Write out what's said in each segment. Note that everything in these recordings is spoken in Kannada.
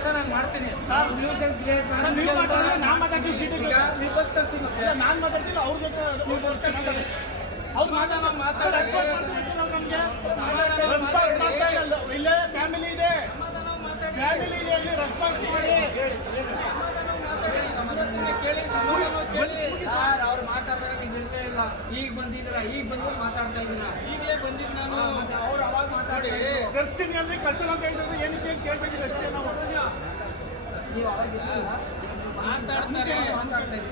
ಕೆಲಸ ನಾನು ಮಾಡ್ತೀನಿ. ಇಲ್ಲ, ನಾನ್ ಮಾತಾಡ್ತಿಲ್ಲ ಅವ್ರ ಜೊತೆ ನೀವು ಮಾತಾಡಿ. ಅವ್ರು ಮಾತಾಡ- ಮಾತಾಡಿ. ರೆಸ್ಪಾನ್ಸ್ ಮಾಡ್ತಿಲ್ಲ ಸರ್ ರೆಸ್ಪಾನ್ಸ್ ಮಾತಾಡಿ. ಇಲ್ಲ. ಇಲ್ಲೇ ಫ್ಯಾಮಿಲಿ ಇದೆ. ಫ್ಯಾಮಿಲಿ ಇದೆ ಅಲ್ಲಿ ರೆಸ್ಪಾನ್ಸ್ ಮಾಡಿ. ಕೇಳಿ ಕೇಳಿ. ಸರ್ ಅವ್ರು ಮಾತಾಡಿದಾಗ ಇರ್ಲೇ ಇಲ್ಲ. ಈಗ ಬಂದಿದ್ದೀರ? ಈಗ ಬಂದು ಮಾತಾಡ್ತಾ ಇದ್ದೀರಾ? ಈಗಲೇ ಬಂದಿದ್ದು ನಾನು. ಅವ್ರು ಅವಾಗ ಮಾತಾಡಿ ಕರ್ಸ್ತೀನಿ ಅಂದ್ರೆ ಕರ್ಸಲ್ಲ ಅಂತ ಹೇಳಿದ್ರೆ. ಏನಕ್ಕೆ ಅಂತ ಕೇಳ್ಬೇಕಿಲ್ಲ ಅಷ್ಟೇ ನಾವು ನೀವು ಅವಾಗ ಇರ್ಲಿಲ್ಲ ಮಾತಾಡ್ತಾರೆ. ಮಾತಾಡ್ತಾರೆ.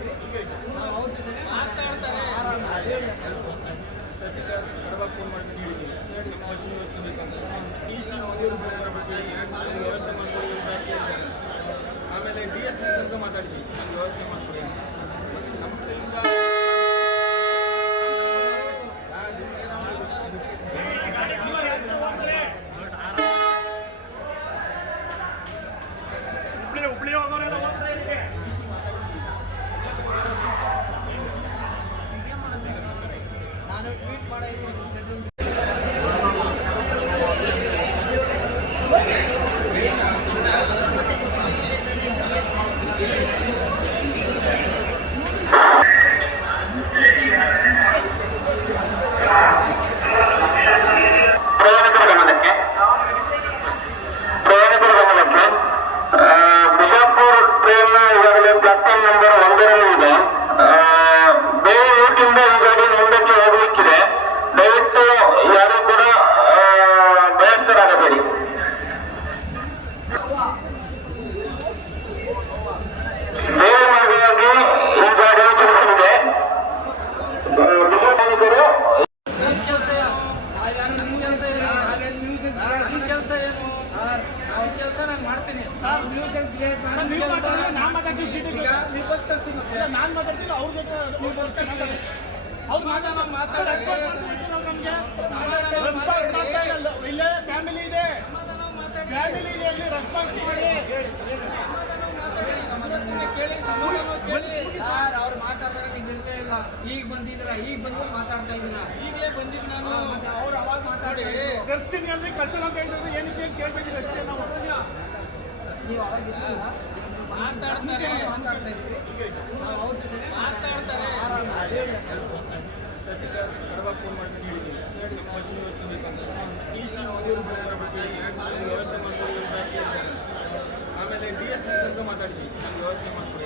ಕೆಲಸ ಏನು? ನಿಮ್ ಕೆಲಸ ನಾನು ಮಾಡ್ತೀನಿ. ಸರ್, ನೀವು ಮಾತಾಡಿದ್ರೆ ನಾನು ಮಾತಾಡ್ತೀನಿ. ಈಗ ನೀವು ಮತ್ತೆ. ನಾನು ಮಾತಾಡ್ತಿಲ್ಲ ಅವ್ರ ಜೊತೆ ನೀವು. ಅವ್ರು ಮಾತಾಡ ಮಾತಾಡಿ. ರೆಸ್ಪಾನ್ಸ್ ಮಾಡ್ತಿಲ್ಲ ಸರ್ ನಮ್ಗೆ. ಸಮಾಧಾನ ಮಾಡ್ತಾ ಇಲ್ಲ ಇಲ್ಲೇ ಫ್ಯಾಮಿಲಿ ಇದೆ. ಫ್ಯಾಮಿಲಿ ಇದೆ ಅಲ್ಲಿ ರೆಸ್ಪಾನ್ಸ್ ಮಾಡಿ ಕೇಳಿ ಸರ್ ಅವ್ರು ಮಾತಾಡಿದಾಗ ಇರ್ಲೇ ಇಲ್ಲ. ಈಗ ಬಂದಿದ್ರ ಈಗ ಬಂದು ಮಾತಾಡ್ತಾ ಇದ್ದೀರಾ? ಈಗಲೇ ಬಂದಿದ್ದು ನಾನು. ಅವ್ರು ಅವಾಗ ಮಾತಾಡಿ ಕರ್ಸ್ತೀನಿ ಅಂದ್ರೆ ಕಳ್ಸಲ್ಲ ಅಂತ ಮಾತಾಡ್ತಾರೆ ಮಾತಾಡ್ತಾರೆ ಆಮೇಲೆ ಡಿ ಎಸ್ ನಮ್ಗೆ ವ್ಯವಸ್ಥೆ ಮಾಡ್ಕೊಡಿ.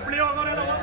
ഉപയോഗം